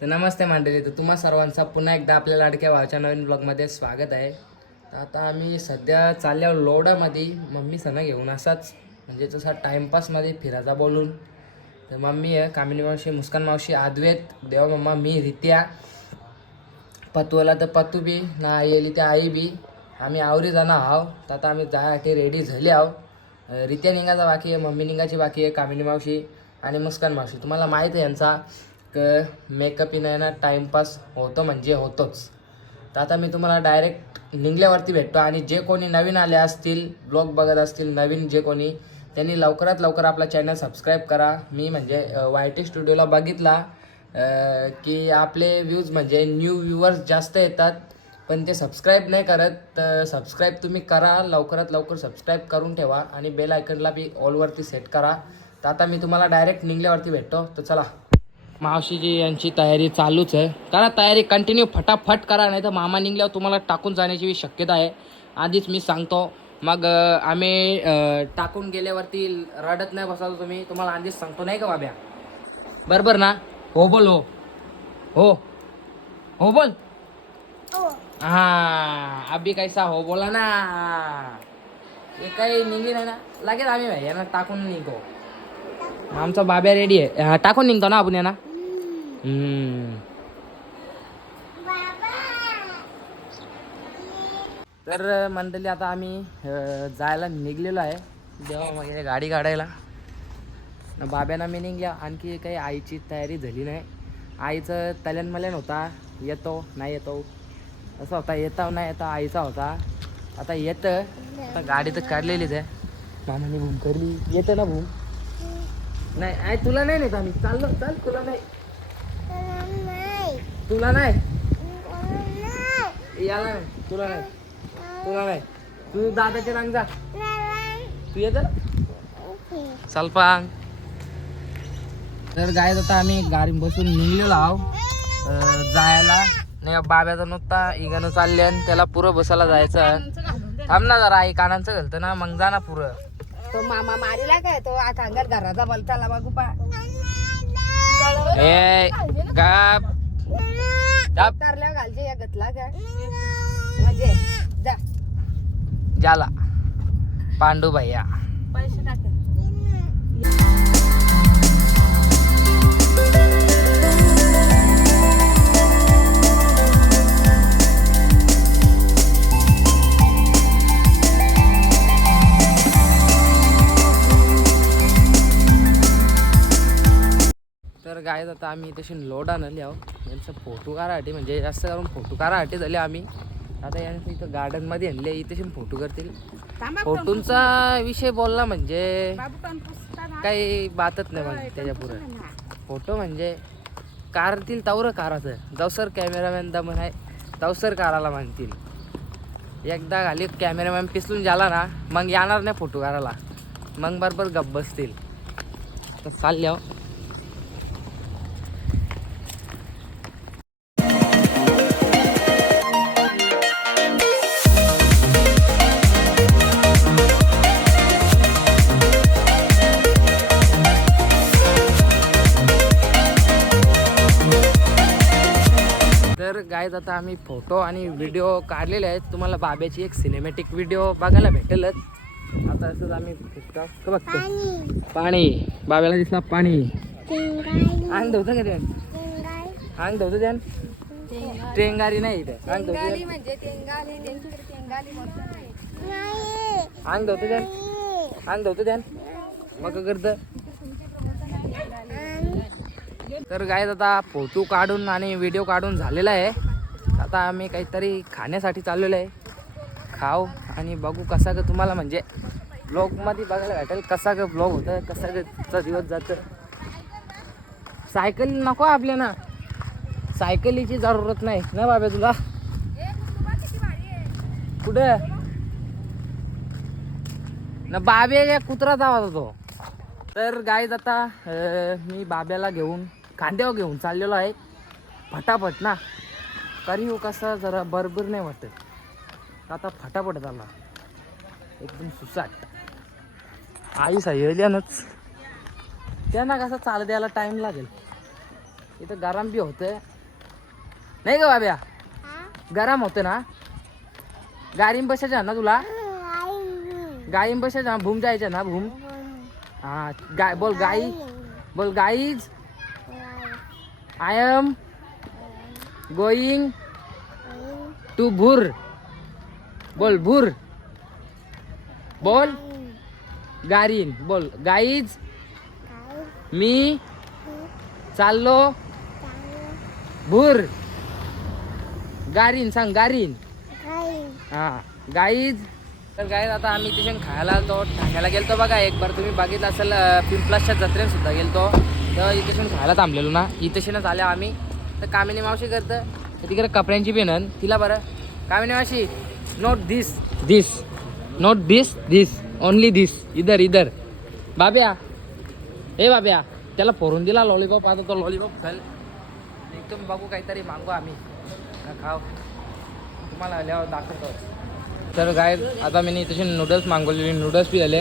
तर नमस्ते मंडळी तर तुम्हा सर्वांचा पुन्हा एकदा आपल्या लाडक्या भावाच्या नवीन ब्लॉगमध्ये स्वागत आहे. तर आता आम्ही सध्या चालल्यावर लोडामध्ये मम्मी सण घेऊन असाच म्हणजे जसा टाईमपासमध्ये फिरायचा बोलून. तर मम्मी आहे कामिनी मावशी मुस्कान मावशी आद्वेत देवा मम्मा मी रित्या. पतूला तर पतू बी ना आई आली त्या आई बी. आम्ही आवरी जाणार आहो तर आता आम्ही जायसाठी रेडी झाले आहो रित्या निघायचा बाकी आहे मम्मी निघायची बाकी आहे कामिनी मावशी आणि मुस्कान मावशी. तुम्हाला माहीत आहे यांचा क मेकअप इन आहे ना टाईमपास होतो म्हणजे होतोच. तर आता मी तुम्हाला डायरेक्ट निघल्यावरती भेटतो आणि जे कोणी नवीन आले असतील ब्लॉग बघत असतील नवीन जे कोणी त्यांनी लवकरात लवकर आपला चॅनल सबस्क्राईब करा. मी म्हणजे वाय टी स्टुडिओला बघितला की आपले व्ह्यूज म्हणजे न्यू व्ह्यूवर्स जास्त येतात पण ते सबस्क्राईब नाही करत. तर सबस्क्राईब तुम्ही करा लवकरात लवकर सबस्क्राईब करून ठेवा आणि बेल आयकनला बी ऑलवरती सेट करा. तर आता मी तुम्हाला डायरेक्ट निघल्यावरती भेटतो. तर चला. मावशीची यांची तयारी चालूच आहे. करा तयारी कंटिन्यू फटाफट करा नाही तर मामा निघल्यावर तुम्हाला टाकून जाण्याची शक्यता आहे. आधीच मी सांगतो. मग आम्ही टाकून गेल्यावरती रडत नाही बसायचो तुम्ही. तुम्हाला आधीच सांगतो नाही का बाब्या? बरोबर ना? हो बोल हो. हो. हो बोल. हा. अभी कैसा हो? बोला ना. हे काही निघली नाही ना? लगेच आम्ही भाई यांना टाकून निघतो आमचा बाब्या रेडी आहे. हा, टाकून निघतो ना आपण यांना. तर मंडळी आता आम्ही जायला निघलेलो आहे. देवा वगैरे गाडी काढायला. बाब्यांना बाब्याना मी निघल्या. आणखी काही आईची तयारी झाली नाही. आईचं तल्यान मल्यान होता येतो नाही येतो. असं होता. येता नाही येता आईचा होता. आता येतं. आता गाडी तर काढलेलीच आहे. मामाने भूम करली. येतं ना भूम? नाही. आई तुला नाही नेत आम्ही. चाललो चाल. तुला नाही. तुला नाही? याला नाही. तुला नाही. तुला नाही. तू दादाचे रंग जा. तू येत चाल पांग. तर गाय आता आम्ही गाडी बसून निघलेलो आहो जायला. नाही बाब्याचा नुसता इगानं चालले आणि त्याला पुरं बसायला जायचं. थांब ना जरा आई कानांचं घालतं ना. मग जा ना पुरं. तो मामा मारीला काय? तो आता अंगात घराचा बलताला बघू पा. ए गाप. घालचे या गतला का म्हणजे जा. जाला पांडू भैया पैसे टाक. तर गाय आता आम्ही तशी लोड आणली आहो यांचं फोटो काढासाठी म्हणजे जास्त करून फोटो काढासाठी झाले आम्ही. आता यांचं इथं गार्डनमध्ये आणले इथे फोटो करतील. फोटोंचा विषय बोलला म्हणजे काही बातच नाही मग त्याच्या पुढं फोटो म्हणजे कारतील तवरं काराचं. जवसर कॅमेरामॅन दमन आहे तवसर काराला मानतील एकदा खाली कॅमेरामॅन पिसलून झाला ना मग येणार नाही फोटो काढायला मग बरोबर गप्प बसतील. तर चालल्या गायज आता आम्ही फोटो आणि व्हिडिओ काढलेले आहेत. तुम्हाला बाब्याची एक सिनेमॅटिक व्हिडिओ बघायला भेटेलच. आता असंच आम्ही बघतो पाणी. बाब्याला दिसला पाणी. अंग धुतं का त्यान अंग धुतं त्यान टेंगारी नाही इथे. अंग म्हणजे नाही. अंग धुतं त्यान अंग धुतं त्यान मग करतं? तर गायज आता फोटो काढून आणि व्हिडिओ काढून झालेला आहे. आता आम्ही काहीतरी खाण्यासाठी चाललेलो आहे. खाऊ आणि बघू कसा ग तुम्हाला म्हणजे. ब्लॉगमध्ये बघायला भेटेल कसा ग ब्लॉग होतं कसा ग दिवस जातं. सायकल नको आपल्या ना. सायकलीची जरूरत नाही ना बाबा तुला? कुठे? ना बाबे कुत्रा जावा होतो. तर गाईज आता मी बाब्याला घेऊन कांद्यावर घेऊन चाललेलो आहे. फटाफट ना. तरी हो कसा जरा बरोबर नाही वाटत. आता फटाफट झाला. एकदम सुसाट. आई सायल्यानच त्यांना कसं चाल द्यायला टाईम लागेल. इथं गरम बी होतं नाही का बाब्या. गरम होतं ना. गाडीन बसायच्या ना तुला? गाडीन बसायच्या भूम जायच्या ना? भूम? हा गाय बोल गाई. बोल guys. I am going to भूर बोल भूर बोल गारीन बोल गाईज मी चाललो भूर गारीन सांग गारीन हा गाईज तर गाईज आता आम्ही तिथे खायला आलतो. ठाण्याला गेलतो बघा. एक बार तुम्ही बघितलं असेल पिंपलासच्या जत्रेत सुद्धा गेलतो. तर इथेशन खायला थांबलेलो ना. इथेशनच आल्या आम्ही. तर कामिनी मावशी करतं. तर तिकडे कपड्यांची बिनन तिला बरं. कामिनी मावशी note this this note this this only this इधर इधर. बाब्या. ए बाब्या. त्याला फोडून दिला लॉलीपॉप आता तो लॉलीपॉप खाल. एकदम बघू काहीतरी मागू आम्ही. खाव. तुम्हाला आल्यावर दाखवतो. तर काय आता मी तसे नूडल्स मागवलेले. नूडल्स बी आले.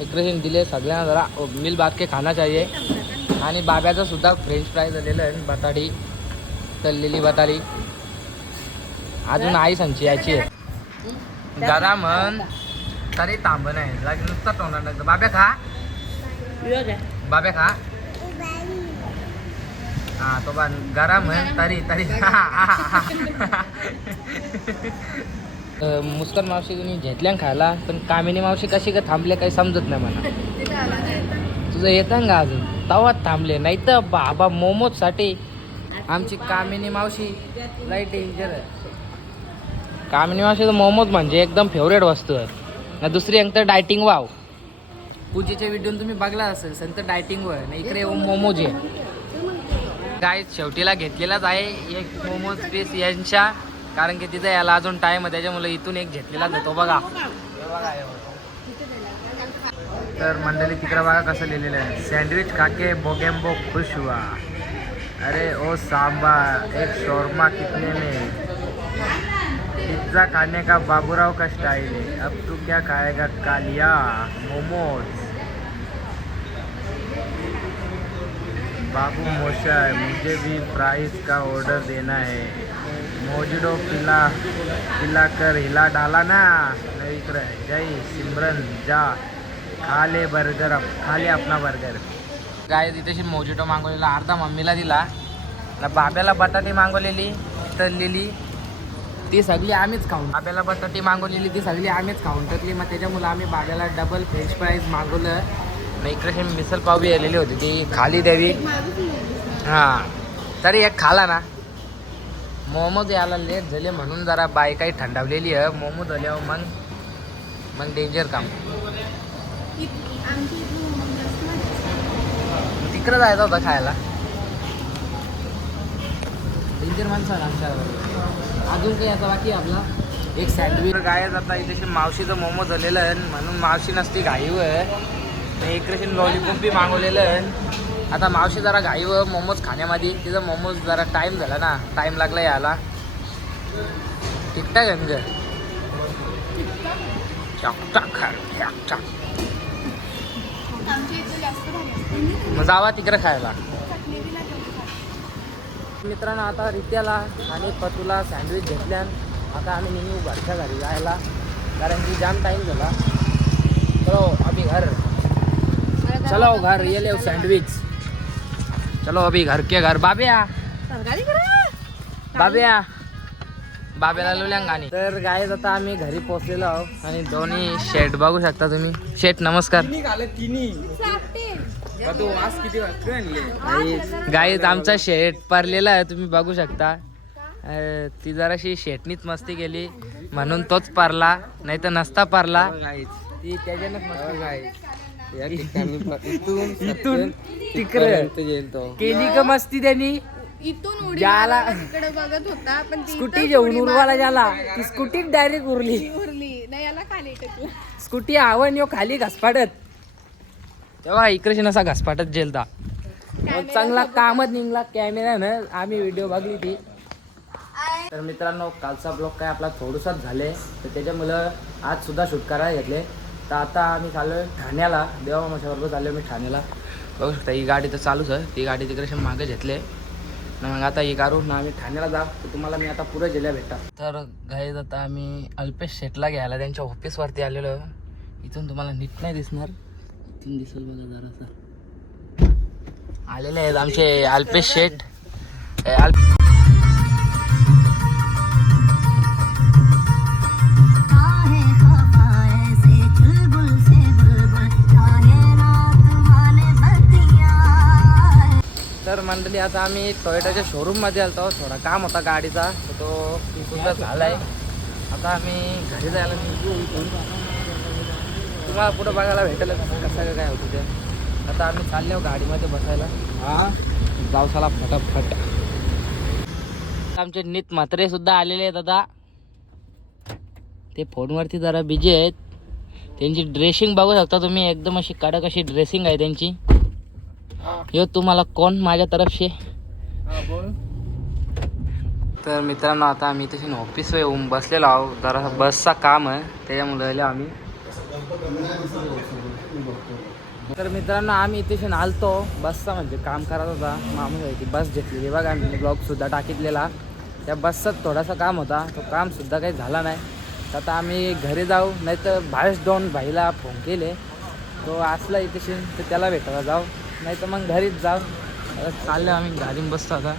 इकडे दिले. सगळ्यांना जरा मिल बात के खाना चाहिए. आणि बाब्याचं सुद्धा फ्रेंच फ्राय झालेलं आहे बटाटी तळलेली बटाटी. अजून आई संची याची आहे. दादा म्हण तरी तांब नाही लागेल नुसतं तोंडात लागतं. बाब्या खा. बाब्या खा. हा तो बा गरम आहे तरी तरी. मुस्कर मावशी तुम्ही घेतल्या खायला? पण कामिनी मावशी कशी का थांबले काही समजत नाही मला. तुझं येतं का अजून? तवाच थांबले नाही तर बाबा मोमोजसाठी आमची कामिनी मावशी लई डेंजर आहे. कामिनी मावशीचं मोमोज म्हणजे एकदम फेवरेट वस्तू आहे. ना दुसरी एक तर डायटिंग वाव. पूजेच्या व्हिडिओ तुम्ही बघला असेल संत डायटिंग वर. ना इकडे मोमोज आहे. काय शेवटीला घेतलेलाच आहे एक मोमोज पीस यांच्या. कारण की तिथं याला अजून टाइम आहे त्याच्यामुळे इथून एक घेतलेलाच आहे. तो बघा. बघा. तर मंडळी तिकडे बघा कसं लिहिलेलं आहे. सँडविच खाके बोगेम्बो खुश हुआ. अरे ओ सांबा एक शोरमा कितने में? पिज्ज़ा खाने का बाबूराव का स्टाइल है। अब तू क्या खाएगा कालिया मोमोज? बाबू मोशा मुझे भी प्राइस का ऑर्डर देना है। मोजडो पिला पिला कर हिला डाला ना। नहीं इकडे जय सिमरन जा। खाले बर्गर अप खा अपना बर्गर. काय तिथेशी मोजिटो मागवलेला अर्धा मम्मीला दिला. ना बाब्याला बटाटे मागवलेली तळलेली ती सगळी आम्हीच खाऊन. बाब्याला बटाटी मागवलेली ती सगळी आम्हीच खाऊन टाकली. मग त्याच्यामुळे आम्ही बाब्याला डबल फ्रेंच फ्राईज मागवलं. मग इकडे मिसल पाव आलेली होती ती खाली द्यावी. हां. तरी एक खाला ना. मोमोज यायला लेट झाले म्हणून जरा बाय काही थंडावलेली आहे. मोमोज आल्यावर मग मग डेंजर काम. तिकडं जायचं होतं खायला. डेंजर माणसं आमच्या अजून काही आता बाकी आपला? एक सँडविच काय आता इथे मावशीचं मोमो झालेलं आहे म्हणून मावशी नसती घाईव आहे. इकडे लॉलीपॉप बी मागवलेलं आहे. आता मावशी जरा घाईव मोमोज खाण्यामध्ये. तिचा मोमोज जरा टाईम झाला ना. टाईम लागला यायला. ठीकठाक आहे म्हणजे. टाक ठाक मग जावा तिकडे खायला. मित्रांनो आता रित्याला आणि पतूला सँडविच घेतल्यान आता आम्ही नेहमी घरच्या घरी जायला. कारण की जाम टाईम झाला. चलो अभी घर. चलो घर ये ले सँडविच चलो अभी घर के घर. बाब्या. बाब्या. बाब्याला लोल्यां गाणी. तर गाय आता आम्ही घरी पोहोचलेलो आहोत. आणि दोन्ही शेट बघू शकता तुम्ही. शेट नमस्कार. गाईत आमचा शेट पारलेला आहे तुम्ही बघू शकता. ती जराशी शेटनीच मस्ती केली. म्हणून तोच पारला नाही तर नसता पारला. ती त्याच्यानंच मस्ती केली. इथून तिकडे केली का मस्ती त्यांनी? इथून उडी ज्याला- मारायला तिकडे बघत होता पण ती स्कूटी उडी उरवाला झाला ती स्कूटी डायरेक्ट उरली उरली नाही याला खाली स्कूटी आवन यो खाली घसपाटत तेव्हा इकडे नसा घसपाटत जेलता चांगला कामच निघला कॅमेऱ्यानं आम्ही व्हिडिओ बघली ती. तर मित्रांनो कालचा ब्लॉग काय आपला थोडंसंच झाले तर त्याच्यामुळं आज सुद्धा शूट करायला घेतले. तर आता आम्ही चाललो ठाण्याला. देवा माझ्याबरोबर चाललो मी ठाण्याला. बघू शकता ही गाडी तर चालूच आहे. ती गाडी तिकडे मागे घेतले. ना मग आता हे ना आम्ही ठाण्याला जा तर तुम्हाला मी आता पुढे जिल्ह्या भेटा तर गाईज आता आम्ही अल्पेश शेटला घ्यायला त्यांच्या ऑफिसवरती आलेलो. इथून तुम्हाला नीट नाही दिसणार. इथून दिसेल बघा जरासा. आलेले आहेत आमचे अल्पेश शेट ए, अल्प तर मंडळी आता आम्ही टोयोटाच्या शोरूममध्ये आलतो. थोडा काम होता गाडीचा तो सुद्धा झाला आहे आता आम्ही घरी जायला निघू. तुम्हाला पुढं बघायला भेटेल कसं काय होतं ते. आता आम्ही चाललो गाडीमध्ये बसायला. हा? चला फटाफट. आमचे नीत म्हात्रे सुद्धा आलेले आहेत आता. ते फोनवरती जरा बिजी आहेत. त्यांची ड्रेसिंग बघू शकता तुम्ही. एकदम अशी कडक अशी ड्रेसिंग आहे त्यांची. यो तुम्हाला कोण माझ्या तरफशे? तर मित्रांनो आता आम्ही तशी ऑफिस येऊन बसलेलो आहो जरा बसचा काम आहे. त्याच्यामुळे आम्ही. तर मित्रांनो आम्ही इथे आलतो. बसचा म्हणजे काम करत होता. मामूस आहे बस घेतलेली बघा आम्ही ब्लॉगसुद्धा टाकितलेला. त्या बसचाच थोडासा काम होता. तो कामसुद्धा काही झाला नाही. तर आता आम्ही घरी जाऊ. नाही तर भावेश दोन भाईला फोन केले. तो असला इथे तर त्याला भेटायला जाऊ. नाही तर मग घरीच जाऊ. चाललं आम्ही गाडीत बसतो आता.